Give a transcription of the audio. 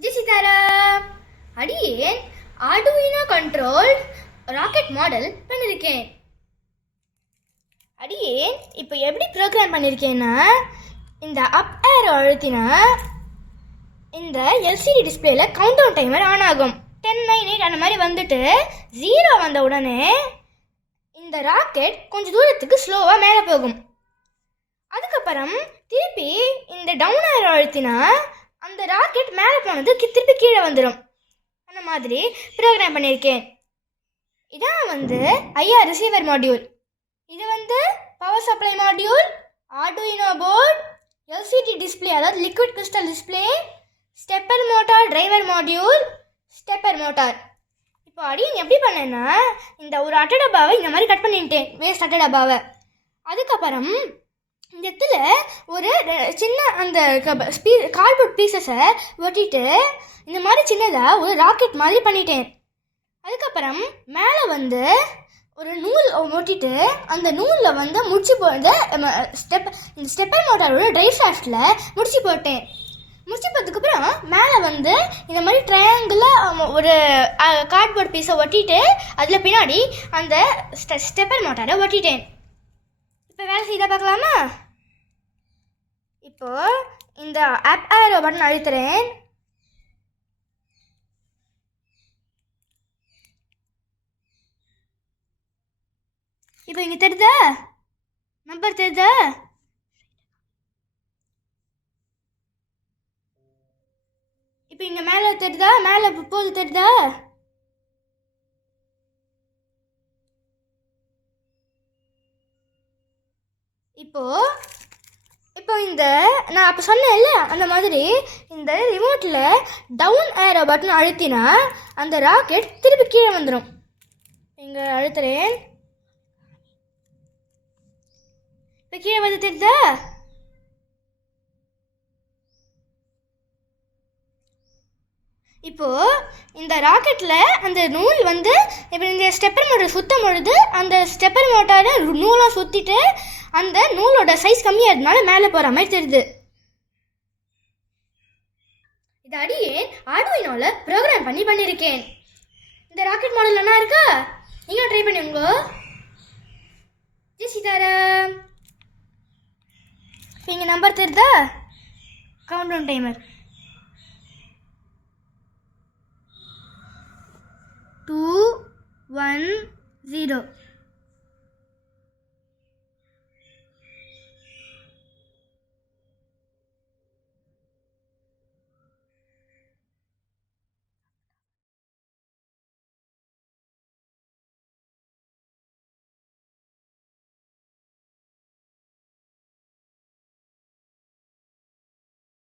G Sitaram அடியேன் Arduino control rocket model பண்ணியிருக்கேன் அடியேன் இப்போ எப்படி ப்ரோக்ராம் பண்ணியிருக்கேன்னா இந்த அப் ஏர் அழுத்தினா இந்த எல்சிடி டிஸ்பிளேல கவுண்ட் டவுன் டைமர் ஆன் ஆகும். டென் நைன் எயிட் அந்த மாதிரி வந்துட்டு ஜீரோ வந்த உடனே இந்த ராக்கெட் கொஞ்சம் தூரத்துக்கு ஸ்லோவாக மேலே போகும். அதுக்கப்புறம் திருப்பி இந்த டவுன் ஏர் அழுத்தினா அந்த ராக்கெட் மேலே போனது திருப்பி கீழே வந்துடும் அந்த மாதிரி ப்ரோக்ராம் பண்ணியிருக்கேன் இதான் வந்து ஐயா ரிசீவர் மாடியூல் இது வந்து power supply module Arduino board LCD display அதாவது liquid crystal display stepper motor driver module stepper motor இப்போ அடியன் எப்படி பண்ணேன்னா இந்த ஒரு அட்டை டப்பாவை இந்த மாதிரி கட் பண்ணிட்டேன். வேஸ்ட் அட்டை டப்பாவை. அதுக்கப்புறம் இந்த இடத்துல ஒரு சின்ன அந்த ஸ்பீ கார்ட்போர்ட் பீசஸை ஒட்டிட்டு இந்த மாதிரி சின்னதாக ஒரு ராக்கெட் மாதிரி பண்ணிட்டேன். அதுக்கப்புறம் மேலே வந்து ஒரு நூல் ஒட்டிட்டு அந்த நூலில் வந்து முடிச்சு போட்டு ஸ்டெப் இந்த ஸ்டெப்பர் மோட்டாரோட ட்ரைவ் ஷாஃப்டில் முடிச்சு போட்டேன். முடிச்சு போட்டதுக்கப்புறம் மேலே வந்து இந்த மாதிரி ட்ரையாங்கிளில் ஒரு கார்ட்போர்ட் பீஸை ஒட்டிட்டு அதில் பின்னாடி அந்த ஸ்டெ ஸ்டெப்பர் மோட்டாரை ஒட்டிட்டேன் இப்போ வேலை செய்தா பார்க்கலாமா? இப்போ இந்த ஆப் ஆரோ பட்டன் அழுத்துறேன். இப்போ இங்கே தெரியுதா நம்பர் தெரியுதா இப்போ இங்கே மேலே தெரியுதா மேலே போகுது தெரியுதா இப்போது இப்போ இந்த நான் அப்போ சொன்னேன்ல அந்த மாதிரி இந்த ரிமோட்டில் டவுன் ஏரோ பட்டன் அழுத்தினா அந்த ராக்கெட் திருப்பி கீழே வந்துடும் இங்கே அழுத்துறேன். இப்போ கீழே வந்து தெரியுதா இப்போ இந்த ராக்கெட்டில் அந்த நூல் வந்து இப்போ இந்த ஸ்டெப்பர் மோட்டர் சுத்தும் பொழுது அந்த ஸ்டெப்பர் மோட்டாரை நூலாக சுற்றிட்டு அந்த நூலோட சைஸ் கம்மியாக கம்மியாகிறதுனால மேலே போகிற மாதிரி தெரியுது. இது அடியே ஆர்டுயினோல ப்ரோக்ராம் பண்ணி பண்ணியிருக்கேன் இந்த ராக்கெட் மாடல் என்ன இருக்கா? நீங்களும் ட்ரை பண்ணுங்க ஜெய் சீதாராம். இப்போ நீங்கள் நம்பர் தெரியுதா? Count timer two one zero